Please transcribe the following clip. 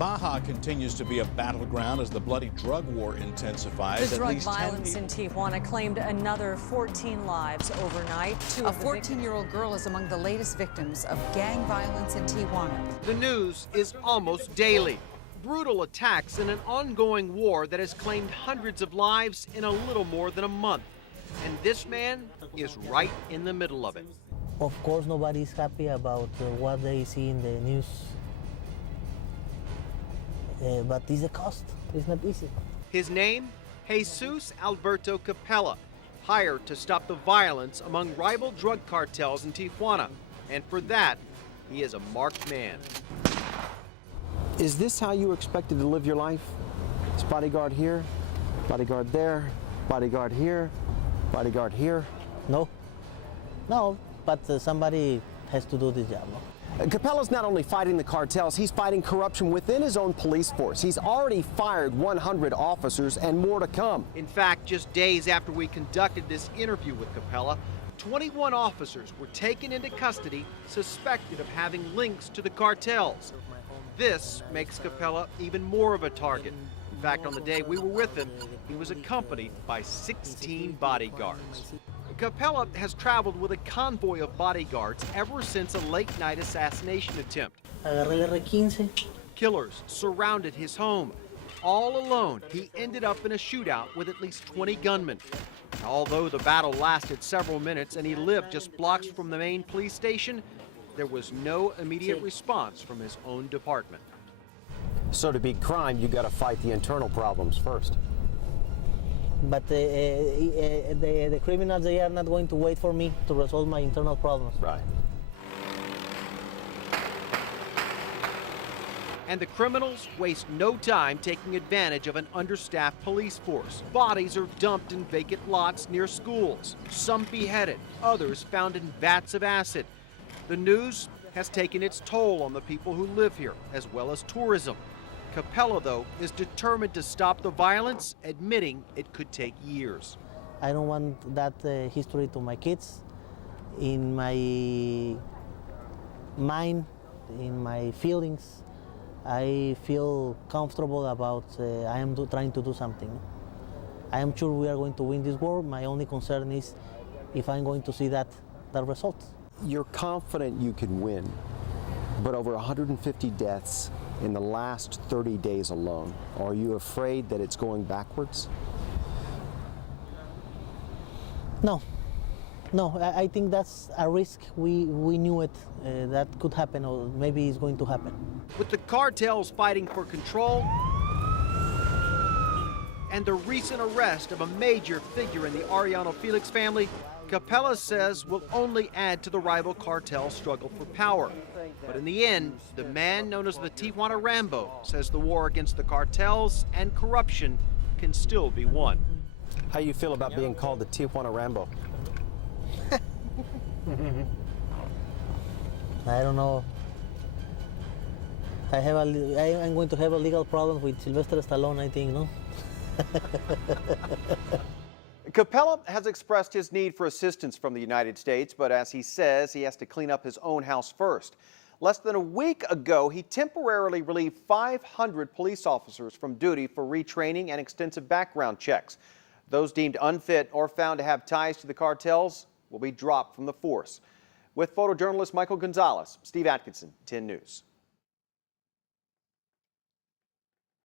Baja continues to be a battleground as the bloody drug war intensifies. The drug violence in Tijuana claimed another 14 lives overnight. A 14-year-old girl is among the latest victims of gang violence in Tijuana. The news is almost daily. Brutal attacks in an ongoing war that has claimed hundreds of lives in a little more than a month. And this man is right in the middle of it. Of course, nobody's happy about what they see in the news. But it's a cost. It's not easy. His name, Jesus Alberto Capella, hired to stop the violence among rival drug cartels in Tijuana. And for that, he is a marked man. Is this how you expected to live your life? It's bodyguard here, bodyguard there, bodyguard here, bodyguard here? No, but somebody has to do this job. No? Capella's not only fighting the cartels, he's fighting corruption within his own police force. He's already fired 100 officers and more to come. In fact, just days after we conducted this interview with Capella, 21 officers were taken into custody suspected of having links to the cartels. This makes Capella even more of a target. In fact, on the day we were with him, he was accompanied by 16 bodyguards. Capella has traveled with a convoy of bodyguards ever since a late-night assassination attempt. Killers surrounded his home. All alone, he ended up in a shootout with at least 20 gunmen. Although the battle lasted several minutes and he lived just blocks from the main police station, there was no immediate response from his own department. So to beat crime, you got to fight the internal problems first. But the criminals, they are not going to wait for me to resolve my internal problems. Right. And the criminals waste no time taking advantage of an understaffed police force. Bodies are dumped in vacant lots near schools, some beheaded, others found in vats of acid. The news has taken its toll on the people who live here, as well as tourism. Capella, though, is determined to stop the violence, admitting it could take years. I don't want that history to my kids. In my mind, in my feelings, I feel comfortable about I am trying to do something. I am sure we are going to win this war. My only concern is if I'm going to see that result. You're confident you can win, but over 150 deaths in the last 30 days alone. Are you afraid that it's going backwards? No, I think that's a risk. We knew it, that could happen, or maybe it's going to happen. With the cartels fighting for control and the recent arrest of a major figure in the Arellano Felix family, Capella says will only add to the rival cartel struggle for power. But in the end, the man known as the Tijuana Rambo says the war against the cartels and corruption can still be won. How you feel about being called the Tijuana Rambo? I don't know. I'm going to have a legal problem with Sylvester Stallone, I think, no? Capella has expressed his need for assistance from the United States, but as he says, he has to clean up his own house first. Less than a week ago, he temporarily relieved 500 police officers from duty for retraining and extensive background checks. Those deemed unfit or found to have ties to the cartels will be dropped from the force. With photojournalist Michael Gonzalez, Steve Atkinson, 10 News.